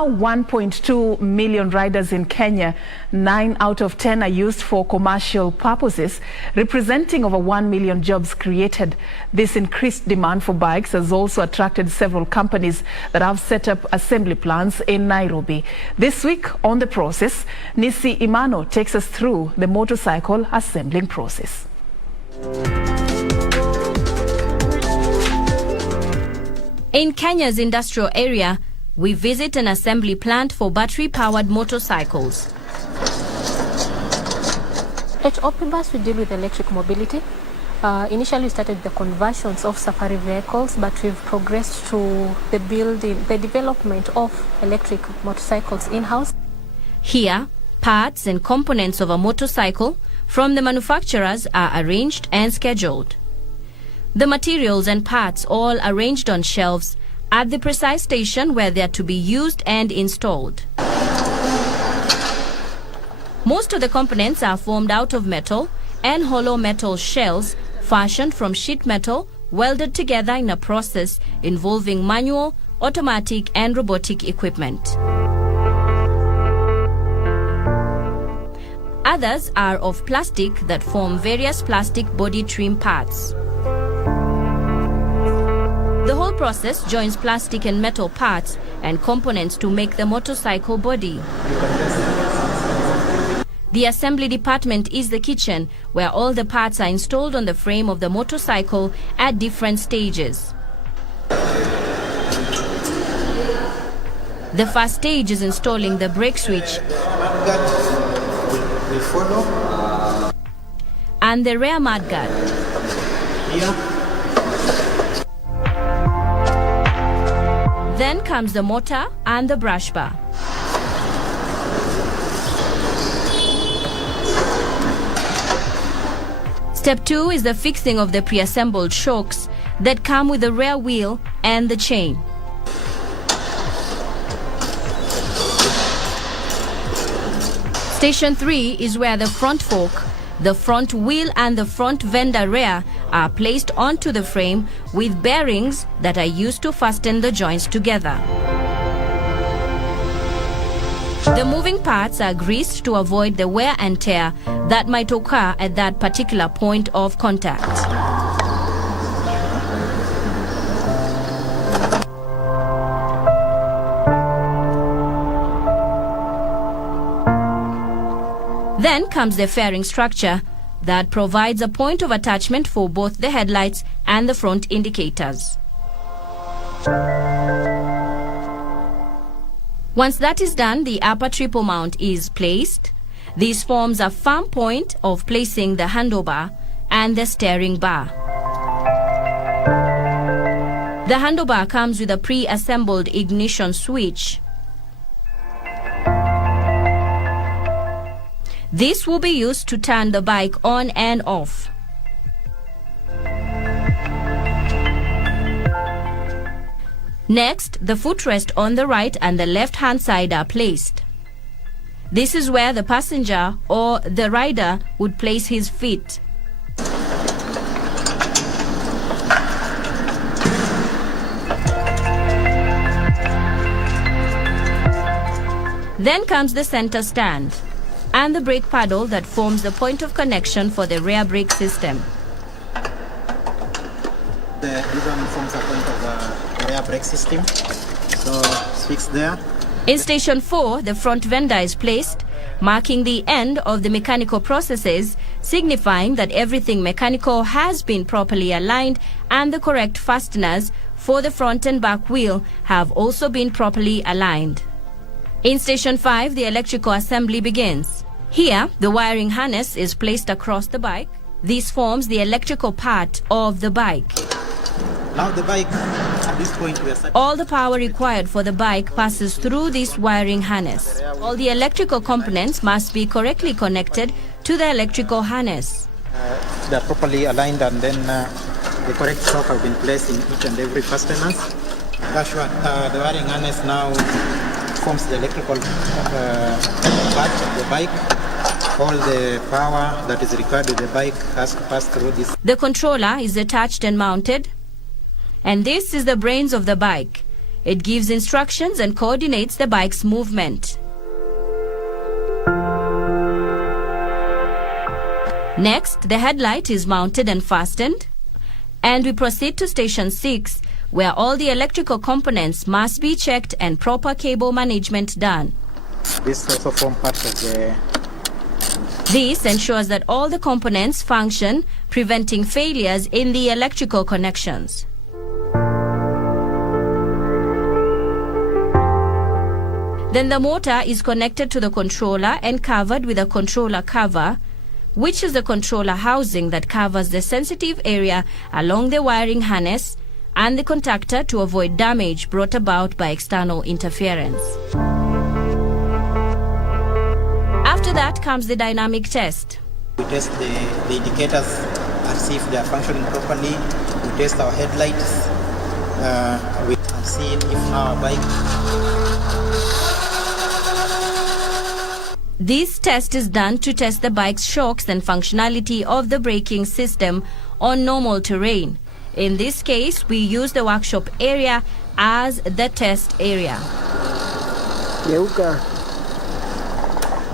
now 1.2 million riders in Kenya. 9 out of 10 are used for commercial purposes, representing over 1 million jobs created. This increased demand for bikes has also attracted several companies that have set up assembly plants in Nairobi. This week on The Process, Nisi Imano takes us through the motorcycle assembling process. In Kenya's industrial area, we visit an assembly plant for battery-powered motorcycles. At Opibus, we deal with electric mobility. Initially, we started the conversions of safari vehicles, but we've progressed to the development of electric motorcycles in-house. Here, parts and components of a motorcycle from the manufacturers are arranged and scheduled. The materials and parts all arranged on shelves at the precise station where they are to be used and installed. Most of the components are formed out of metal and hollow metal shells fashioned from sheet metal, welded together in a process involving manual, automatic and robotic equipment. Others are of plastic that form various plastic body trim parts. The whole process joins plastic and metal parts and components to make the motorcycle body. The assembly department is the kitchen, where all the parts are installed on the frame of the motorcycle at different stages. The first stage is installing the brake switch and the rear mudguard. Then comes the motor and the brush bar. Step 2 is the fixing of the pre-assembled shocks that come with the rear wheel and the chain. Station 3 is where the front fork, the front wheel and the front fender rear are placed onto the frame with bearings that are used to fasten the joints together. The moving parts are greased to avoid the wear and tear that might occur at that particular point of contact. Then comes the fairing structure that provides a point of attachment for both the headlights and the front indicators. Once that is done, the upper triple mount is placed. This forms a firm point of placing the handlebar and the steering bar. The handlebar comes with a pre-assembled ignition switch. This will be used to turn the bike on and off. Next, the footrest on the right and the left-hand side are placed. This is where the passenger or the rider would place his feet. Then comes the center stand and the brake paddle that forms the point of connection for the rear brake system. This one forms a point of the rear brake system, so it's fixed there. In Station 4, the front fender is placed, marking the end of the mechanical processes, signifying that everything mechanical has been properly aligned and the correct fasteners for the front and back wheel have also been properly aligned. In Station 5, the electrical assembly begins. Here, the wiring harness is placed across the bike. This forms the electrical part of the bike. Now the bike, at this point we are... All the power required for the bike passes through this wiring harness. All the electrical components must be correctly connected to the electrical harness. They are properly aligned, and then the correct shock have been placed in each and every fastener. That's what the wiring harness now forms the electrical part of the bike. All the power that is required with the bike has to pass through this. The controller is attached and mounted, and this is the brains of the bike. It gives instructions and coordinates the bike's movement. Next, the headlight is mounted and fastened, and we proceed to station 6, where all the electrical components must be checked and proper cable management done. This also forms part of the... This ensures that all the components function, preventing failures in the electrical connections. Then the motor is connected to the controller and covered with a controller cover, which is the controller housing that covers the sensitive area along the wiring harness and the contactor to avoid damage brought about by external interference. After that comes the dynamic test. We test the indicators and see if they are functioning properly. We test our headlights. We can see if our bike... This test is done to test the bike's shocks and functionality of the braking system on normal terrain. In this case, we use the workshop area as the test area.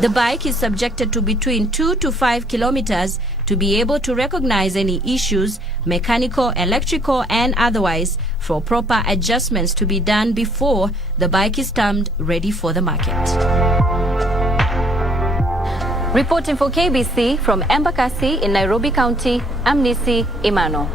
The bike is subjected to between 2 to 5 kilometers to be able to recognize any issues, mechanical, electrical and otherwise, for proper adjustments to be done before the bike is termed ready for the market. Reporting for KBC from Embakasi in Nairobi County, I'm Nisi Imano.